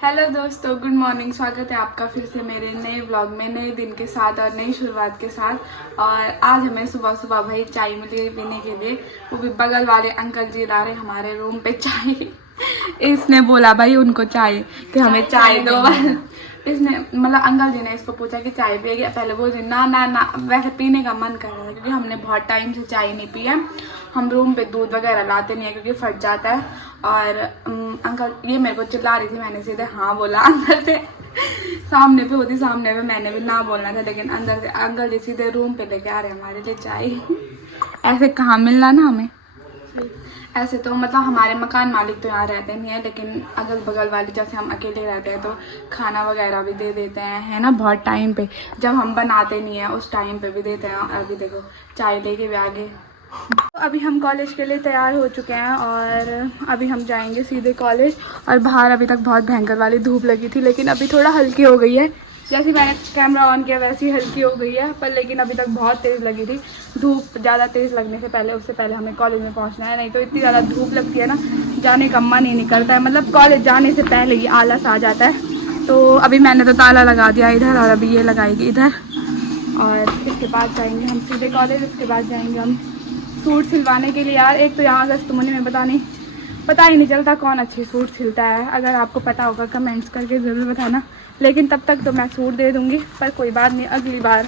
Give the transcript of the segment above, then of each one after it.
Hello दोस्तों, good morning. स्वागत है आपका फिर से मेरे नए व्लॉग में, नए दिन के साथ और नई शुरुआत के साथ। और आज हमें सुबह सुबह भाई चाय मिली पीने के लिए, वो भी बगल वाले अंकल जी ला रहे हमारे रूम पे चाय। इसने बोला भाई उनको चाय कि हमें चाय दो। इसने मतलब अंकल जी ने इसको पूछा कि चाय पिएगी, पहले बोल रही ना ना ना, वैसे पीने का मन कर रहा था क्योंकि हमने बहुत टाइम से चाय नहीं पी है। हम रूम पे दूध वगैरह लाते नहीं है क्योंकि फट जाता है। और अंकल ये मेरे को चिल्ला रही थी, मैंने सीधे हाँ बोला अंदर से। सामने पे होती, सामने पे मैंने भी ना बोलना था, लेकिन अंदर से अंकल जी सीधे रूम पे लेके आ रहे हमारे लिए चाय। ऐसे कहाँ मिलना ना हमें। ऐसे तो मतलब हमारे मकान मालिक तो यहाँ रहते नहीं है, लेकिन अगल बगल वाले जैसे हम अकेले रहते हैं तो खाना वगैरह भी दे देते हैं, है ना। बहुत टाइम पे जब हम बनाते नहीं है उस टाइम पे भी देते हैं। अभी देखो चाय लेके भी आगे। तो अभी हम कॉलेज के लिए तैयार हो चुके हैं और अभी हम जाएंगे सीधे कॉलेज। और बाहर अभी तक बहुत भयंकर वाली धूप लगी थी, लेकिन अभी थोड़ा हल्की हो गई है। जैसे मैंने कैमरा ऑन किया वैसी हल्की हो गई है, पर लेकिन अभी तक बहुत तेज़ लगी थी धूप। ज़्यादा तेज़ लगने से पहले, उससे पहले हमें कॉलेज में पहुंचना है, नहीं तो इतनी ज़्यादा धूप लगती है ना, जाने का मन ही नहीं करता है। मतलब कॉलेज जाने से पहले ही आलस आ जाता है। तो अभी मैंने तो ताला लगा दिया इधर, और अभी ये लगाएगी इधर। और इसके बाद जाएंगे हम सीधे कॉलेज। उसके बाद जाएंगे हम सूट सिलवाने के लिए। यार एक तो यहाँ अगस्तमुनि में पता ही नहीं चलता कौन अच्छे सूट सिलता है। अगर आपको पता होगा कमेंट्स करके ज़रूर बताना। लेकिन तब तक तो मैं सूट दे दूँगी, पर कोई बात नहीं, अगली बार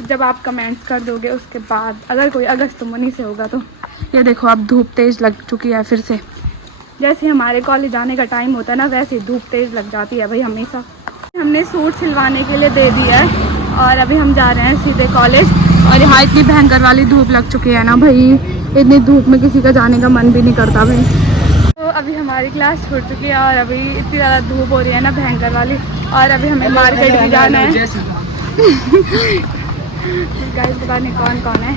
जब आप कमेंट्स कर दोगे उसके बाद अगर कोई अगस्तमुनि से होगा तो। ये देखो अब धूप तेज़ लग चुकी है फिर से। जैसे हमारे कॉलेज जाने का टाइम होता है ना, वैसे धूप तेज़ लग जाती है भाई हमेशा। हमने सूट सिलवाने के लिए दे दिया है और अभी हम जा रहे हैं सीधे कॉलेज। और यहाँ इतनी भयंकर वाली धूप लग चुकी है ना भाई, इतनी धूप में किसी का जाने का मन भी नहीं करता भाई। तो अभी हमारी क्लास छूट चुकी है और अभी इतनी ज़्यादा धूप हो रही है ना भयंकर वाली। और अभी हमें मार्केट भी जाना है। गाइस पता नहीं कौन कौन है।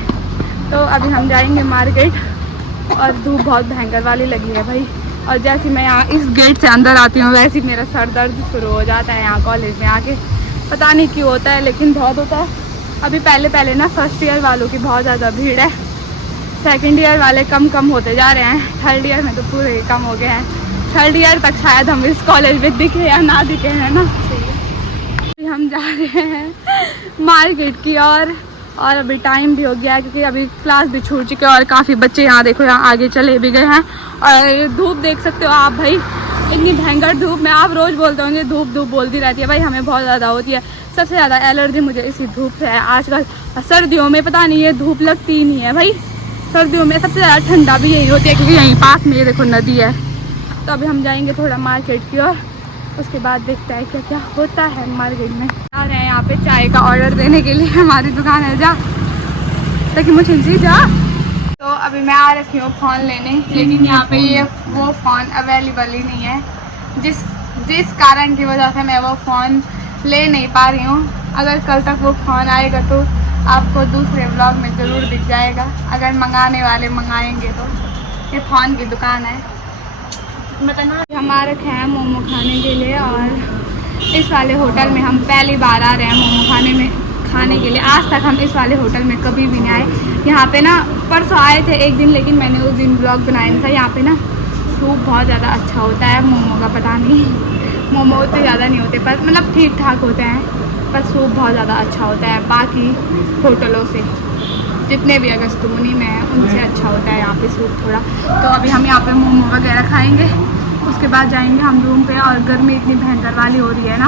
तो अभी हम जाएंगे मार्केट और धूप बहुत भयंकर वाली लगी है भाई। और जैसे मैं यहाँ इस गेट से अंदर आती हूँ वैसे ही मेरा सर दर्द शुरू हो जाता है यहाँ कॉलेज में आके। पता नहीं क्यों होता है, लेकिन बहुत होता है। अभी पहले ना फर्स्ट ईयर वालों की बहुत ज़्यादा भीड़ है, सेकंड ईयर वाले कम होते जा रहे हैं, थर्ड ईयर में तो पूरे ही कम हो गए हैं। थर्ड ईयर तक शायद हम इस कॉलेज में दिखे या ना दिखे, है ना। अभी हम जा रहे हैं मार्केट की और अभी टाइम भी हो गया है क्योंकि अभी क्लास भी छूट चुकी है और काफ़ी बच्चे यहाँ देखो यहाँ आगे चले भी गए हैं। और धूप देख सकते हो आप भाई, इतनी भयंकर धूप में। आप रोज़ बोलते होंगे धूप बोलती रहती है भाई, हमें बहुत ज़्यादा होती है। सबसे ज़्यादा एलर्जी मुझे इसी धूप से है आजकल। सर्दियों में पता नहीं ये धूप लगती ही नहीं है भाई। सर्दियों में सबसे ज़्यादा ठंडा भी यही होती है क्योंकि यहीं पास में ये देखो नदी है। तो अभी हम जाएंगे थोड़ा मार्केट की ओर, उसके बाद देखते हैं क्या क्या होता है मार्केट में। आ रहे हैं यहाँ पे चाय का ऑर्डर देने के लिए, हमारी दुकान है जा, लेकिन मुझे जी जा। तो अभी मैं आ रखी हूँ फ़ोन लेने, लेकिन यहाँ पे ये वो फ़ोन अवेलेबल ही नहीं है, जिस कारण की वजह से मैं वो फ़ोन ले नहीं पा रही हूँ। अगर कल तक वो फ़ोन आएगा तो आपको दूसरे व्लॉग में ज़रूर दिख जाएगा, अगर मंगाने वाले मंगाएंगे तो। ये फ़ोन की दुकान है। हम आ रखे हैं मोमो खाने के लिए और इस वाले होटल में हम पहली बार आ रहे हैं मोमो खाने के लिए। आज तक हम इस वाले होटल में कभी भी नहीं आए। यहाँ पे ना परसों आए थे एक दिन, लेकिन मैंने उस दिन ब्लॉग बनाया नहीं था। यहाँ पे ना सूप बहुत ज़्यादा अच्छा होता है मोमो का। पता नहीं मोमो उतने ज़्यादा नहीं होते, पर मतलब ठीक ठाक होते हैं, पर सूप बहुत ज़्यादा अच्छा होता है बाकी होटलों से। जितने भी अगस्तमुनि में है उनसे अच्छा होता है यहाँ पे सूप थोड़ा। तो अभी हम यहाँ पे मोमो वगैरह खाएँगे, उसके बाद जाएंगे हम रूम पे। और गर्मी इतनी भयंकर वाली हो रही है ना,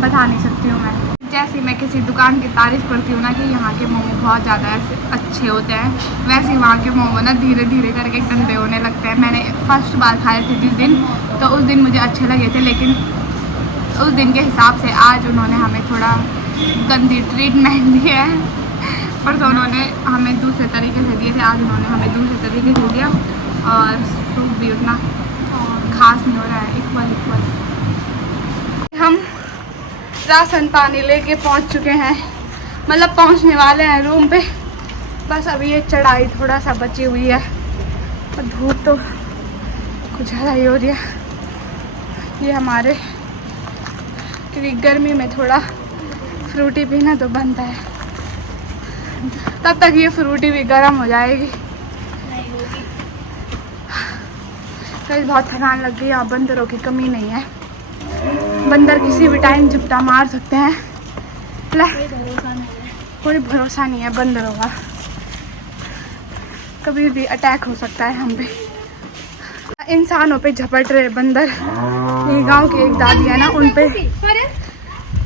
बता नहीं सकती हूँ मैं। जैसे मैं किसी दुकान की तारीफ़ करती हूँ ना कि यहाँ के मोमो बहुत ज़्यादा अच्छे होते हैं, वैसे ही वहाँ के मोमो ना धीरे धीरे करके गंदे होने लगते हैं। मैंने फर्स्ट बार खाए थे जिस दिन, तो उस दिन मुझे अच्छे लगे थे, लेकिन उस दिन के हिसाब से आज उन्होंने हमें थोड़ा गंदी ट्रीटमेंट दी है। पर तो उन्होंने हमें दूसरे तरीके से दिए थे, आज उन्होंने हमें दूसरे तरीके से दिया। और सूप भी उतना खास नहीं हो रहा है, इक्वल। हम राशन पानी लेके पहुंच चुके हैं, मतलब पहुंचने वाले हैं रूम पे। बस अभी ये चढ़ाई थोड़ा सा बची हुई है और धूप तो कुछ ज़्यादा ही हो रही है। ये हमारे क्योंकि गर्मी में थोड़ा फ्रूटी पीना तो बनता है, तब तक ये फ्रूटी भी गर्म हो जाएगी। तो बहुत थकान लग गई। यहाँ बंदरों की कमी नहीं है, बंदर किसी भी टाइम झपटा मार सकते हैं, कोई भरोसा नहीं है बंदरों का, कभी भी अटैक हो सकता है हम पे। इंसानों पे झपट रहे बंदर। ये गांव की एक दादी है ना,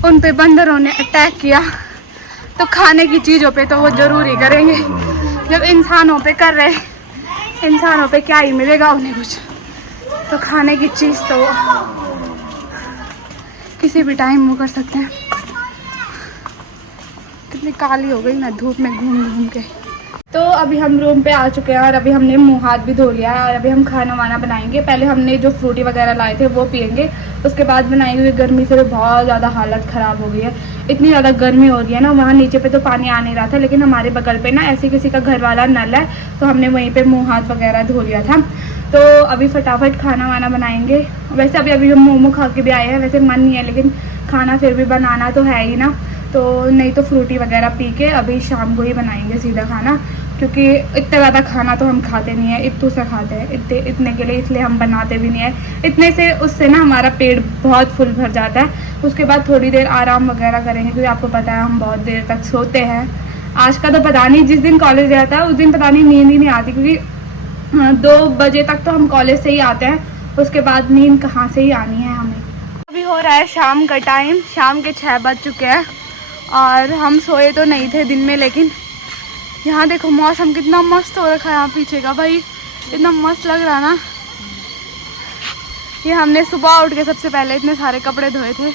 उन पे बंदरों ने अटैक किया, तो खाने की चीज़ों पे तो वो ज़रूर ही करेंगे। जब इंसानों पे कर रहे, इंसानों पे क्या ही मिलेगा उन्हें कुछ, तो खाने की चीज़ तो किसी भी टाइम वो कर सकते हैं। कितनी काली हो गई ना धूप में घूम घूम के। तो अभी हम रूम पे आ चुके हैं और अभी हमने मुंह हाथ भी धो लिया है और अभी हम खाना वाना बनाएंगे। पहले हमने जो फ्रूटी वगैरह लाए थे वो पियेंगे, उसके बाद बनाएंगे। गर्मी से बहुत ज़्यादा हालत ख़राब हो गई है, इतनी ज़्यादा गर्मी हो रही है ना। वहाँ नीचे पे तो पानी आ नहीं रहा था, लेकिन हमारे बगल पे ना ऐसे किसी का घर वाला नल है, तो हमने वहीं पर मुँह हाथ वगैरह धो लिया था। तो अभी फटाफट खाना वाना बनाएंगे। वैसे अभी हम मोमो खा के भी आए हैं, वैसे मन नहीं है लेकिन खाना फिर भी बनाना तो है ही ना। तो नहीं तो फ्रूटी वगैरह पी के अभी शाम को ही बनाएंगे सीधा खाना, क्योंकि इतना ज़्यादा खाना तो हम खाते नहीं है, इतू से खाते हैं इतने के लिए, इसलिए हम बनाते भी नहीं है। इतने से उससे ना हमारा पेट बहुत फुल भर जाता है। उसके बाद थोड़ी देर आराम वगैरह करेंगे, क्योंकि आपको पता है हम बहुत देर तक सोते हैं। आज का तो पता नहीं, जिस दिन कॉलेज रहता है उस दिन पता नहीं नींद ही नहीं आती, क्योंकि 2 बजे तक तो हम कॉलेज से ही आते हैं, उसके बाद नींद कहाँ से ही आनी है हमें। अभी हो रहा है शाम का टाइम, शाम के 6 बज चुके हैं और हम सोए तो नहीं थे दिन में, लेकिन यहाँ देखो मौसम कितना मस्त हो रखा है। यहाँ पीछे का भाई इतना मस्त लग रहा है ना। ये हमने सुबह उठ के सबसे पहले इतने सारे कपड़े धोए थे,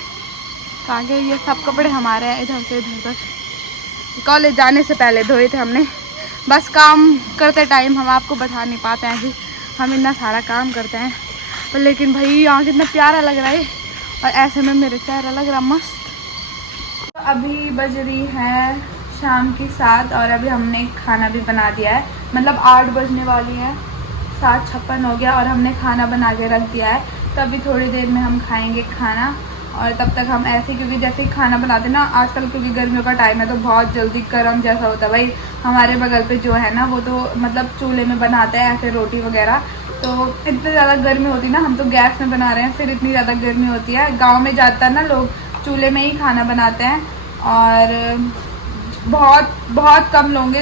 कहाँ के ये सब कपड़े हमारे हैं, इधर से इधर तक कॉलेज जाने से पहले धोए थे हमने। बस काम करते टाइम हम आपको बता नहीं पाते हैं कि हम इतना सारा काम करते हैं, पर लेकिन भाई यहाँ कितना प्यारा लग रहा है और ऐसे में मेरे चेहरा लग रहा मस्त। तो अभी बज रही है शाम की 7 और अभी हमने खाना भी बना दिया है, मतलब 8 बजने वाली है, 7:56 हो गया और हमने खाना बना के रख दिया है। तो अभी थोड़ी देर में हम खाएंगे खाना और तब तक हम ऐसे, क्योंकि जैसे ही खाना बनाते ना आजकल, क्योंकि गर्मियों का टाइम है तो बहुत जल्दी गर्म जैसा होता है। भाई हमारे बगल पे जो है ना वो तो मतलब चूल्हे में बनाते हैं ऐसे रोटी वगैरह, तो इतनी ज़्यादा गर्मी होती है ना, हम तो गैस में बना रहे हैं, फिर इतनी ज़्यादा गर्मी होती है। गाँव में ज़्यादातर ना लोग चूल्हे में ही खाना बनाते हैं और बहुत कम लोग,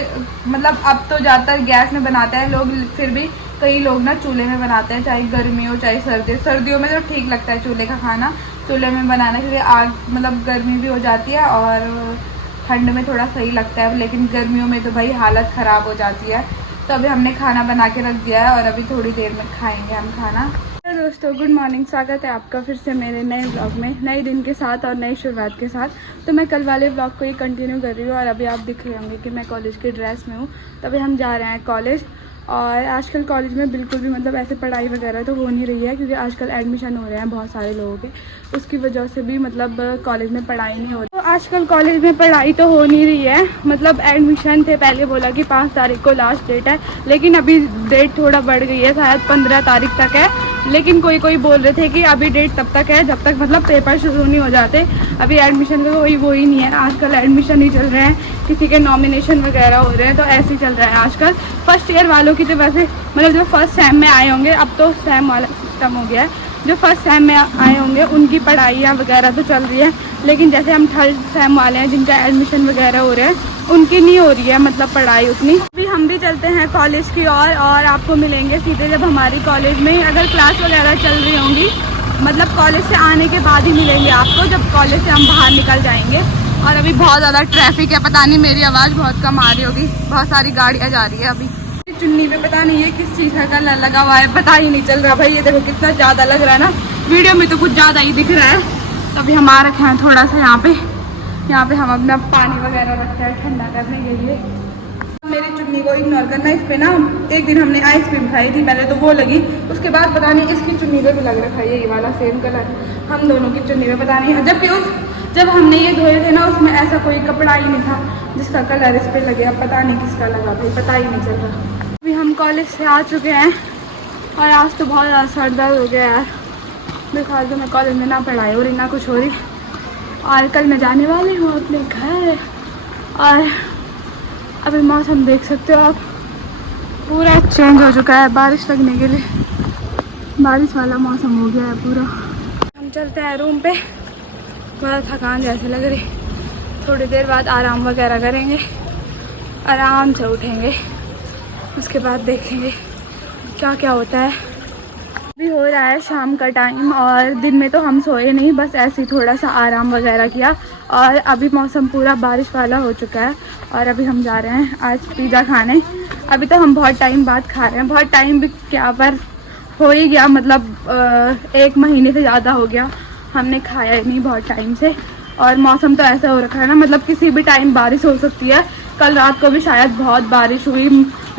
मतलब अब तो ज़्यादातर गैस में बनाते हैं लोग, फिर भी कई लोग ना चूल्हे में बनाते हैं, चाहे गर्मी हो चाहे सर्दी। सर्दियों में तो ठीक लगता है चूल्हे का खाना, चूल्हे में बनाना, क्योंकि आग मतलब गर्मी भी हो जाती है और ठंड में थोड़ा सही लगता है, लेकिन गर्मियों में तो भाई हालत ख़राब हो जाती है। तो अभी हमने खाना बना के रख दिया है और अभी थोड़ी देर में खाएंगे हम खाना। हेलो दोस्तों, गुड मॉर्निंग, स्वागत है आपका फिर से मेरे नए व्लॉग में, नए दिन के साथ और नई शुरुआत के साथ। तो मैं कल वाले व्लॉग को ही कंटिन्यू कर रही हूँ और अभी आप दिख रहे होंगे कि मैं कॉलेज की ड्रेस में हूँ। तभी हम जा रहे हैं कॉलेज और आजकल कॉलेज में बिल्कुल भी मतलब ऐसे पढ़ाई वगैरह तो हो नहीं रही है, क्योंकि आजकल एडमिशन हो रहे हैं बहुत सारे लोगों के, उसकी वजह से भी मतलब कॉलेज में पढ़ाई नहीं हो रही। तो आजकल कॉलेज में पढ़ाई तो हो नहीं रही है, मतलब एडमिशन थे, पहले बोला कि 5 तारीख को लास्ट डेट है, लेकिन अभी डेट थोड़ा बढ़ गई है, शायद 15 तारीख तक है। लेकिन कोई बोल रहे थे कि अभी डेट तब तक है जब तक मतलब पेपर शुरू नहीं हो जाते। अभी एडमिशन का कोई वो ही नहीं है, आजकल एडमिशन ही चल रहे हैं, किसी के नॉमिनेशन वगैरह हो रहे हैं, तो ऐसे ही चल रहा है आजकल। फर्स्ट ईयर वालों की तो वैसे मतलब जो फर्स्ट सेम में आए होंगे, अब तो सेम वाला सिस्टम हो गया है, जो फर्स्ट सेम में आए होंगे उनकी पढ़ाइयाँ वगैरह तो चल रही है, लेकिन जैसे हम थर्ड सेम वाले हैं जिनका एडमिशन वगैरह हो रहे हैं उनकी नहीं हो रही है मतलब पढ़ाई उतनी। अभी हम भी चलते हैं कॉलेज की और आपको मिलेंगे सीधे जब हमारी कॉलेज में अगर क्लास वगैरह चल रही होंगी, मतलब कॉलेज से आने के बाद ही मिलेंगे आपको, जब कॉलेज से हम बाहर निकल जाएंगे। और अभी बहुत ज़्यादा ट्रैफिक है, पता नहीं मेरी आवाज़ बहुत कम आ रही होगी, बहुत सारी गाड़ियाँ जा रही है। अभी चुन्नी पे पता नहीं ये किस चीज़ का कलर लगा हुआ है, पता ही नहीं चल रहा भाई। ये देखो कितना ज़्यादा लग रहा है ना, वीडियो में तो कुछ ज़्यादा ही दिख रहा है। तो अभी हम आ रखे हैं थोड़ा सा यहाँ पे हम अपना पानी वगैरह रखते हैं ठंडा करने के लिए। मेरी चुन्नी को इग्नोर करना, इस पे ना एक दिन हमने आइसक्रीम खाई थी, पहले तो वो लगी, उसके बाद पता नहीं इसकी चुन्नी पे भी लग रखा है ये वाला सेम कलर, हम दोनों की चुन्नी पे पता नहीं। जब हमने ये धोए थे ना उसमें ऐसा कोई कपड़ा ही नहीं था जिसका कलर इस पे लगे, अब पता नहीं किसका लगा भाई, पता ही नहीं चल रहा। अभी हम कॉलेज से आ चुके हैं और आज तो बहुत ज़्यादा सर दर्द हो गया यार, बेकार तो मैं कॉलेज में ना पढ़ाई हो रही ना कुछ हो रही। और कल मैं जाने वाली हूँ अपने घर और अभी मौसम देख सकते हो आप, पूरा चेंज हो चुका है, बारिश लगने के लिए बारिश वाला मौसम हो गया है पूरा। हम चलते हैं रूम पे, बड़ा थकान जैसे लग रही। थोड़ी देर बाद आराम वगैरह करेंगे, आराम से उठेंगे, उसके बाद देखेंगे क्या क्या होता है। अभी हो रहा है शाम का टाइम और दिन में तो हम सोए नहीं, बस ऐसे ही थोड़ा सा आराम वगैरह किया। और अभी मौसम पूरा बारिश वाला हो चुका है और अभी हम जा रहे हैं आज पिज़्ज़ा खाने। अभी तो हम बहुत टाइम बाद खा रहे हैं, बहुत टाइम भी क्या पर हो ही गया, मतलब 1 महीने से ज़्यादा हो गया हमने खाया ही नहीं बहुत टाइम से। और मौसम तो ऐसा हो रखा है ना, मतलब किसी भी टाइम बारिश हो सकती है। कल रात को भी शायद बहुत बारिश हुई।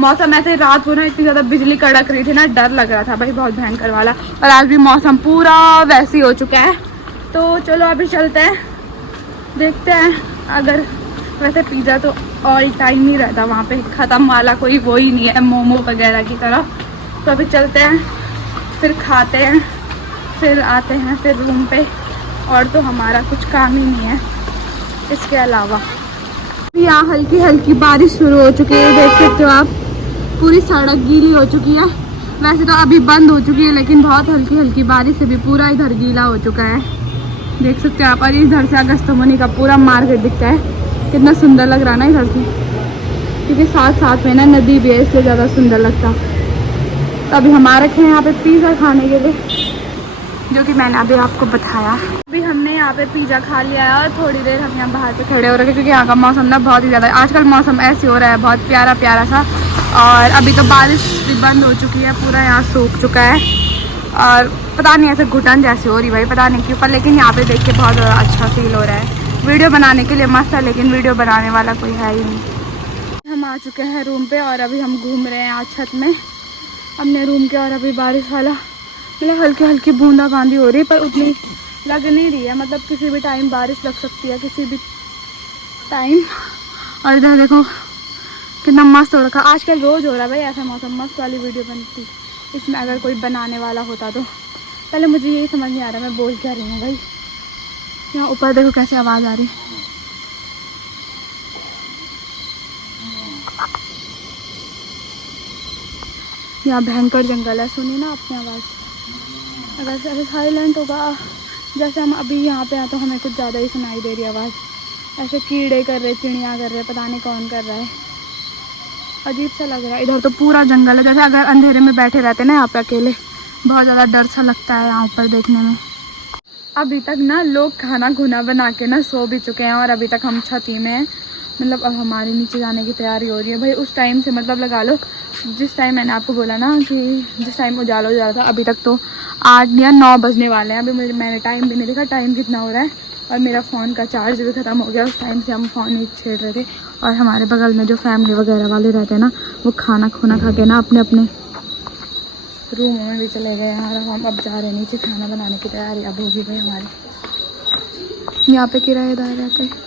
मौसम ऐसे रात को ना इतनी ज़्यादा बिजली कड़क रही थी ना, डर लग रहा था भाई बहुत भयंकर वाला। और आज भी मौसम पूरा वैसे ही हो चुका है। तो चलो अभी चलते हैं, देखते हैं। अगर वैसे पिज़्ज़ा तो ऑल टाइम ही रहता वहाँ पे, ख़त्म वाला कोई वो ही नहीं है मोमो वगैरह की तरह। तो अभी चलते हैं, फिर खाते हैं, फिर आते हैं फिर रूम पे। और तो हमारा कुछ काम ही नहीं है इसके अलावा। यहाँ हल्की हल्की बारिश शुरू हो चुकी है, देख सकते हो आप, पूरी सड़क गीली हो चुकी है। वैसे तो अभी बंद हो चुकी है, लेकिन बहुत हल्की हल्की बारिश से भी पूरा इधर गीला हो चुका है, देख सकते हो आप। और इधर से अगस्तमुनि का पूरा मार्केट दिखता है, कितना सुंदर लग रहा है ना इधर से, क्योंकि साथ साथ में ना नदी भी है, इसलिए ज़्यादा सुंदर लगता। तो अभी हम आ रखे हैं यहाँ पे पिज़्ज़ा खाने के लिए, जो कि मैंने अभी आपको बताया। अभी हमने यहाँ पे पिज़्ज़ा खा लिया है और थोड़ी देर हम यहाँ बाहर पे खड़े हो रहे हैं, क्योंकि यहाँ का मौसम ना बहुत ही ज़्यादा, आजकल मौसम ऐसे हो रहा है बहुत प्यारा प्यारा सा। और अभी तो बारिश भी बंद हो चुकी है, पूरा यहाँ सूख चुका है। और पता नहीं ऐसे घुटन जैसी हो रही भाई, पता नहीं क्यों, पर लेकिन यहाँ पे देख के बहुत ज़्यादा अच्छा फील हो रहा है। वीडियो बनाने के लिए मस्त है, लेकिन वीडियो बनाने वाला कोई है ही नहीं। हम आ चुके हैं रूम पे और अभी हम घूम रहे हैं आज छत में अपने रूम के। और अभी बारिश वाला मतलब हल्की हल्की बूंदाबांदी हो रही है, पर उतनी लग नहीं रही है, मतलब किसी भी टाइम बारिश लग सकती है, किसी भी टाइम। और इधर देखो कितना मस्त हो रखा, आजकल रोज़ हो रहा है भाई ऐसा मौसम, मस्त वाली वीडियो बनती इसमें अगर कोई बनाने वाला होता तो। पहले मुझे यही समझ नहीं आ रहा मैं बोल क्या रही हूँ भाई। यहाँ ऊपर देखो कैसे आवाज़ आ रही, यहाँ भयंकर जंगल है, सुनी ना आपने आवाज़। अगर ऐसे साइलेंट होगा जैसे हम अभी यहाँ पे हैं तो हमें कुछ ज़्यादा ही सुनाई दे रही आवाज़, ऐसे कीड़े कर रहे, चिड़िया कर रहे, पता नहीं कौन कर रहा है, अजीब सा लग रहा है। इधर तो पूरा जंगल है, जैसे अगर अंधेरे में बैठे रहते ना यहाँ पे अकेले, बहुत ज़्यादा डर सा लगता है यहाँ ऊपर देखने में। अभी तक ना लोग खाना खुना बना के ना सो भी चुके हैं और अभी तक हम छत ही में हैं, मतलब अब हमारी नीचे जाने की तैयारी हो रही है भाई। उस टाइम से मतलब लगा लो जिस टाइम मैंने आपको बोला ना कि जिस टाइम उजाला हो जा रहा था, अभी तक तो 8 या 9 बजने वाले हैं। अभी मैंने टाइम भी नहीं देखा टाइम कितना हो रहा है, और मेरा फ़ोन का चार्ज भी ख़त्म हो गया। उस टाइम से हम फ़ोन ही छेड़ रहे थे। और हमारे बगल में जो फैमिली वगैरह वाले रहते हैं ना, वो खाना खुना खा के ना अपने अपने रूमों में भी चले गए हैं। और हम अब जा रहे हैं नीचे, खाना बनाने की तैयारी अब होगी भाई हमारी। यहाँ पे किराएदार रहते हैं।